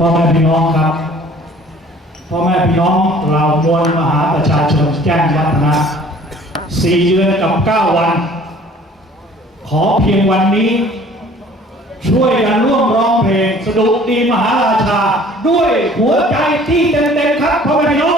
พ่อแม่พี่น้องครับพ่อแม่พี่น้องเรามวลมหาประชาชนแจ้งวัฒนะสี่เดือนกับเก้าวัน ขอเพียงวันนี้ ช่วยกันร่วมร้องเพลงสดุดีมหาราชา ด้วยหัวใจที่เต็มๆครับพ่อแม่พี่น้อง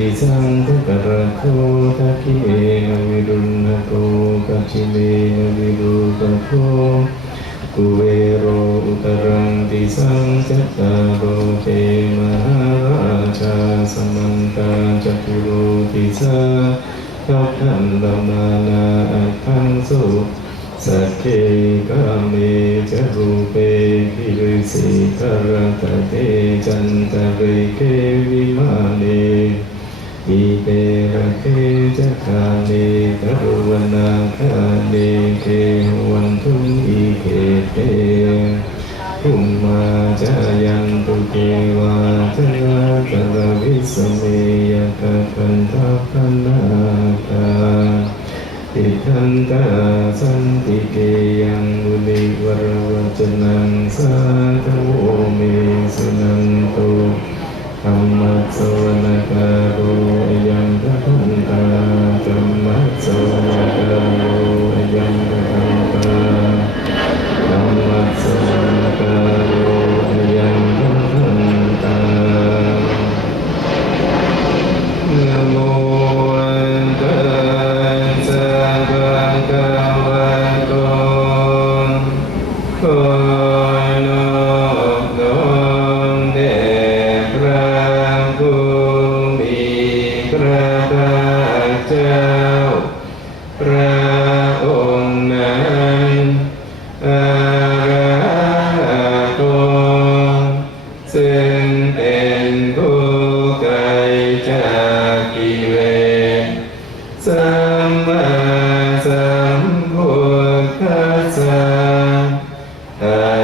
ติสังฆกระโคตะคิเอนวิรุณโตกัจิเลนวิรุตโคกุเวโรอุตรังติสังฆตาโรเตมหาราชาสมันตาจัตุโรติสาทัพันตมานาอัพังสุสักเคกามิจรูเปิริสิกระตเตจันตเวเกวิมานี ปีเตระเทจคาเนกรุวนาคาเนเทวันทุมอิเกเตภุมมาจายังตุเกวาทนาตะระวิสเมยกะคันทัพนาคาติทันตาสันติเกยังมุนิวรวจนังสาธุเมสนันตุธรรมะสวรรคา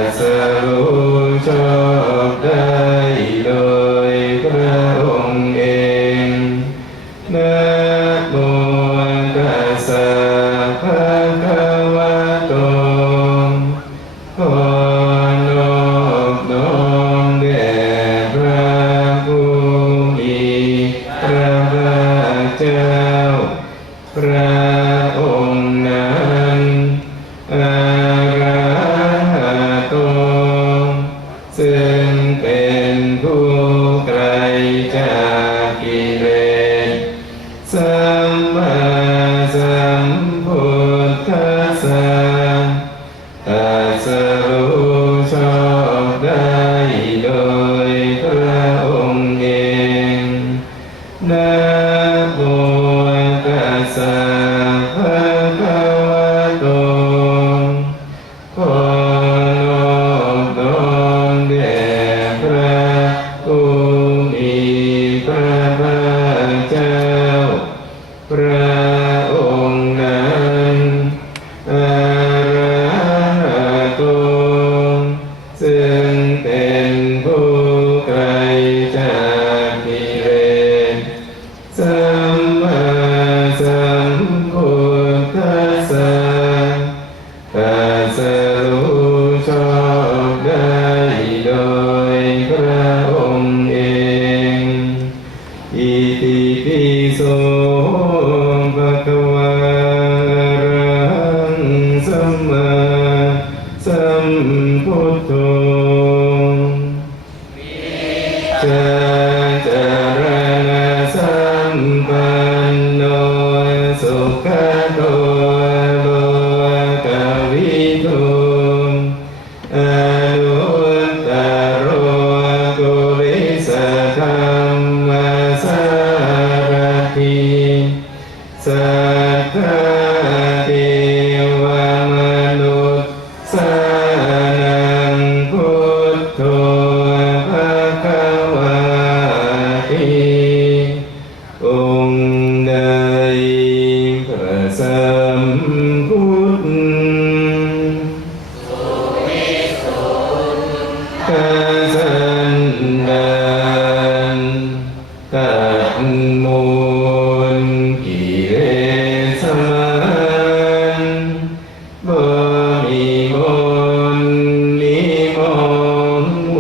Blessed ثم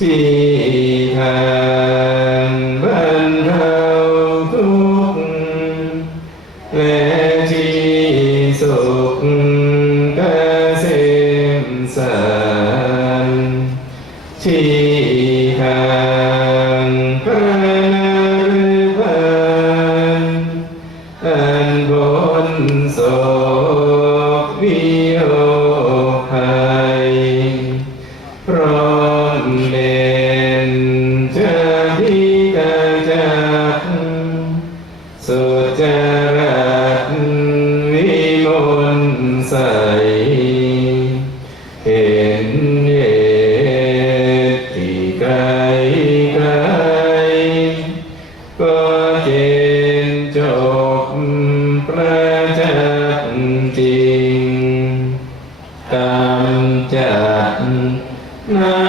Sim. ติงกรรมจะนา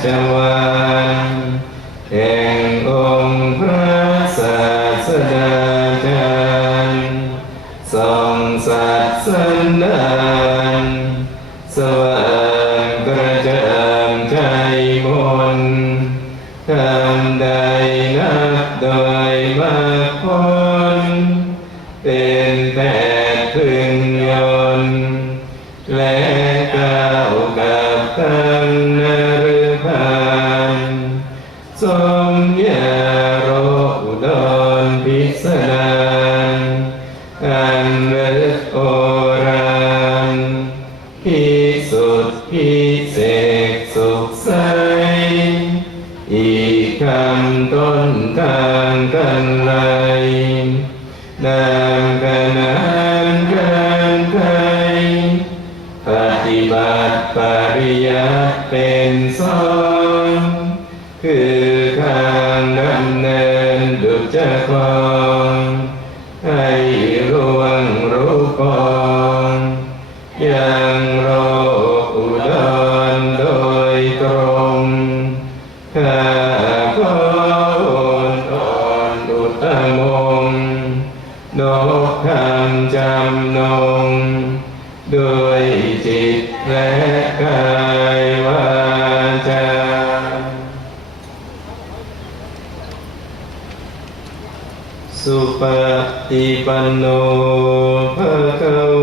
千万。 ดปริยัติเป็นสองคือทางดำเนินดุจจะควา ปฏิปันโนภะคะว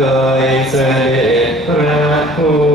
เคยเสด็จพระผู้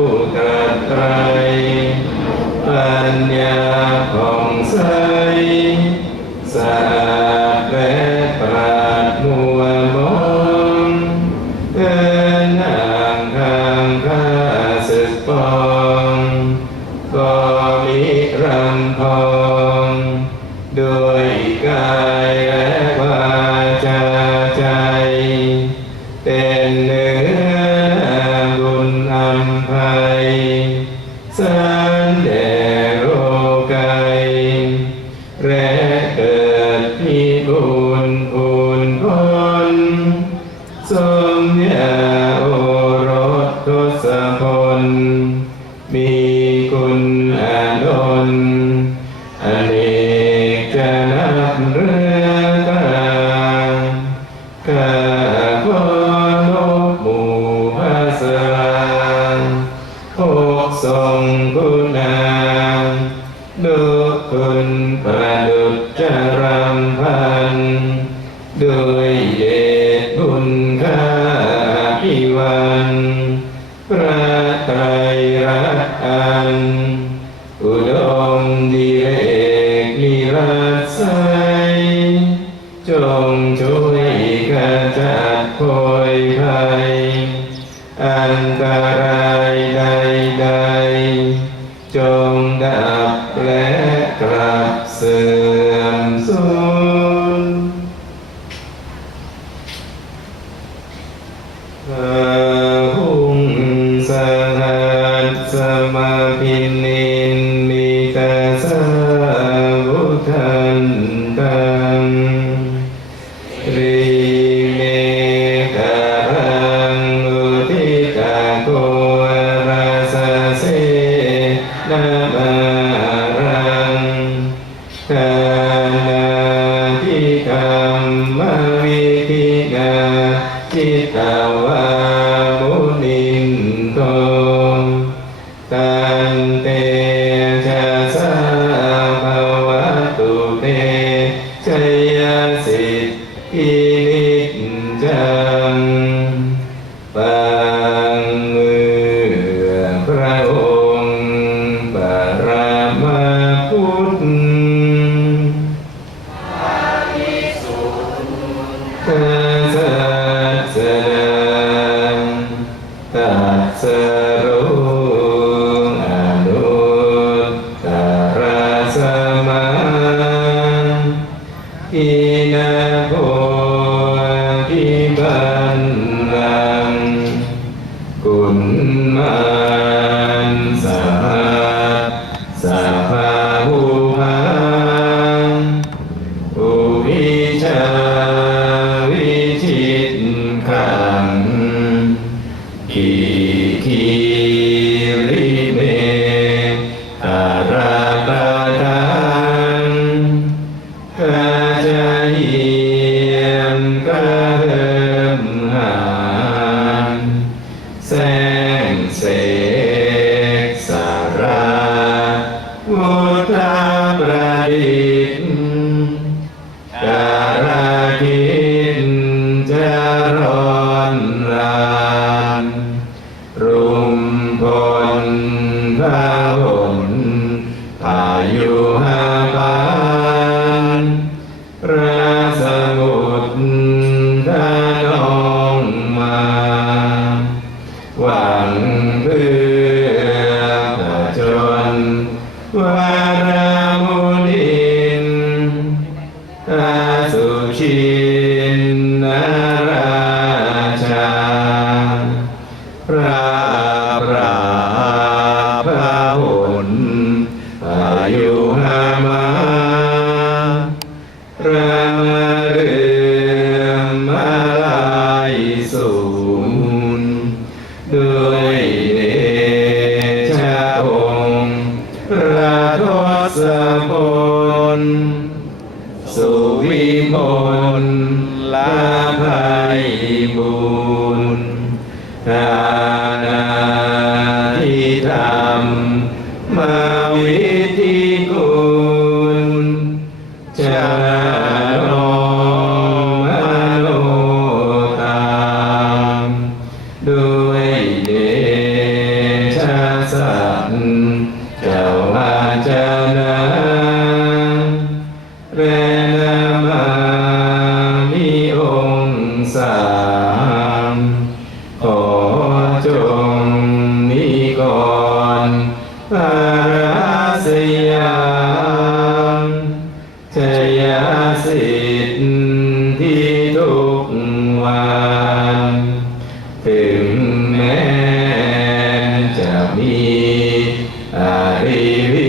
Amen. Sir. ลสุวิมลลาภา มิอริวิ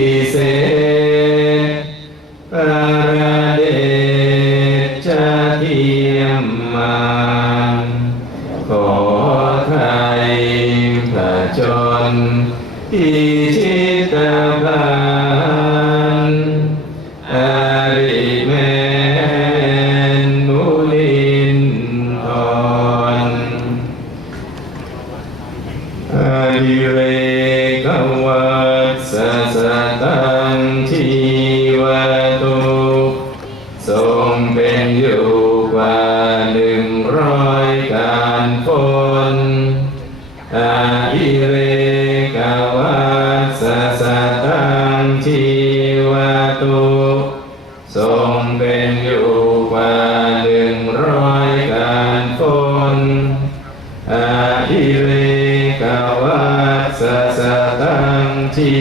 ชี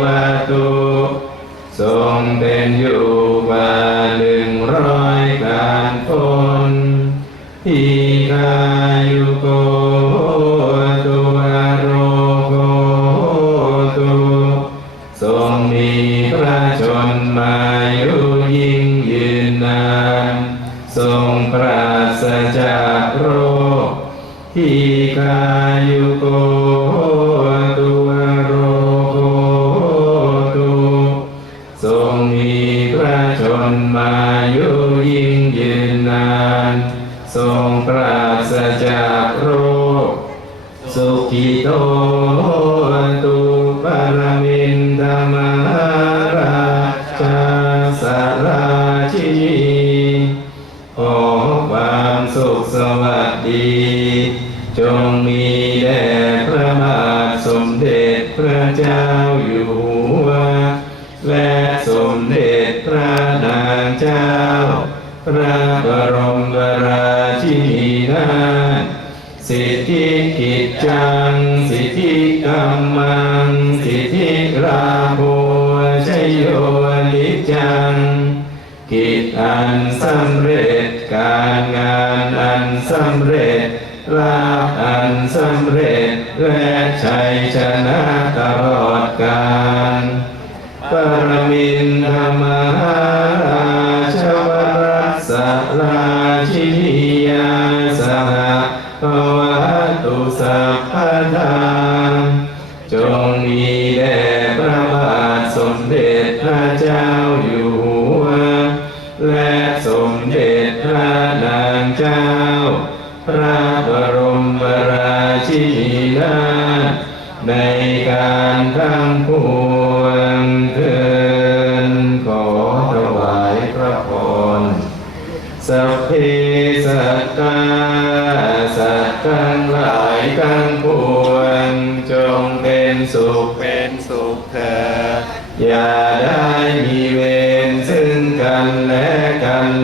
วตุทรงเป็นอยู่ Amen.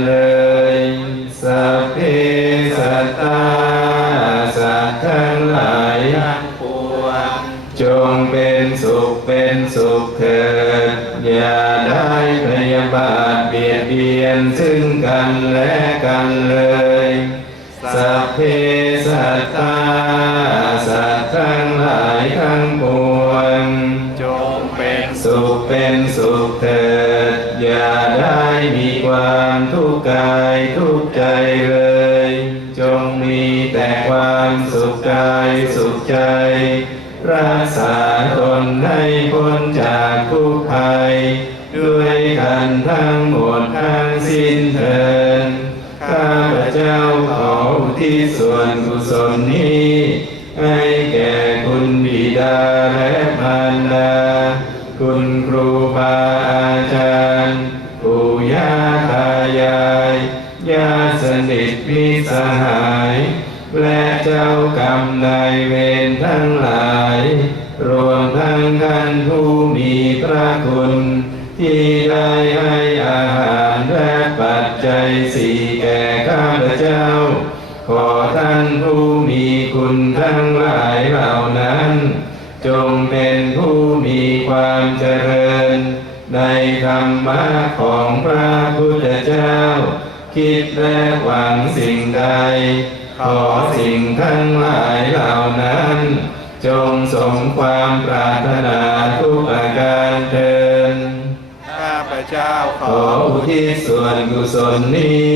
เลยสัพเพสัตตาสัตว์ลายปวจงเป็นสุขเป็นสุขเถิดอย่าได้พยาบาทบียเบียนซึ่งกันและกันเลย สัพเพสัตตา ใจ รักษาตนให้พ้นจากทุกข์ภัย ด้วยกันทั้งหมดทั้งสิ้นเถิดข้าพเจ้าขอทิศส่วนกุศลนี้ ให้แก่คุณบิดาและมารดา คุณครูบาอาจารย์ปู่ย่าตายายญาติสนิทมิตรสหาย และเจ้ากรรมนายเวรทั้งหลาย รวมทั้งท่านผู้มีพระคุณ ที่ได้ให้อาหารและปัจจัยสี่แก่ข้าพเจ้า ขอท่านผู้มีคุณทั้งหลายเหล่านั้น จงเป็นผู้มีความเจริญ ในธรรมะของพระพุทธเจ้า คิดและหวังสิ่งใด ขอสิ่งทั้งหลายเหล่านั้น จงสมความปรารถนาทุกอาการเทินข้าพเจ้าขอออุทิศส่วนกุศลนี้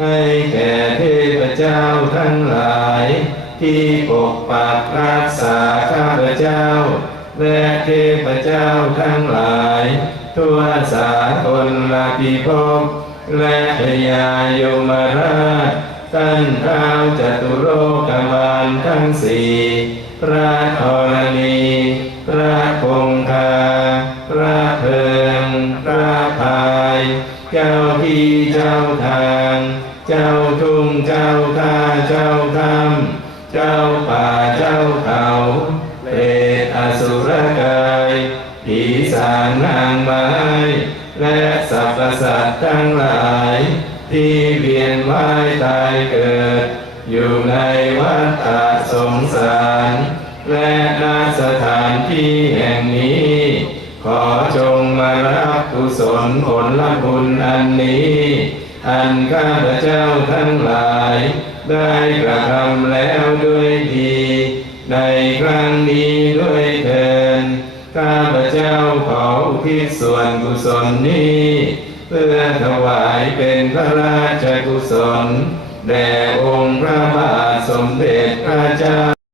ให้แก่เทพเจ้าทั้งหลาย ที่ปกปักรักษาข้าพเจ้า และเทพเจ้าทั้งหลาย ทั่วสากลลาภิภพและพญายมราช ตั้นเท้าจตุโลกบาลทั้งสี่พระธรณี พระคงคา อยู่ในวัฏฏะสงสาร และณสถานที่แห่งนี้ ขอจงมารับกุศลผลละบุญอันนี้ อันข้าพเจ้าทั้งหลาย ได้กระทำแล้วด้วยดี ในครั้งนี้ด้วยเถินข้าพเจ้าขออุทิศส่วนกุศลนี้ เพื่อถวายเป็นพระราชกุศล แด่องค์พระบาทสมเด็จพระเจ้า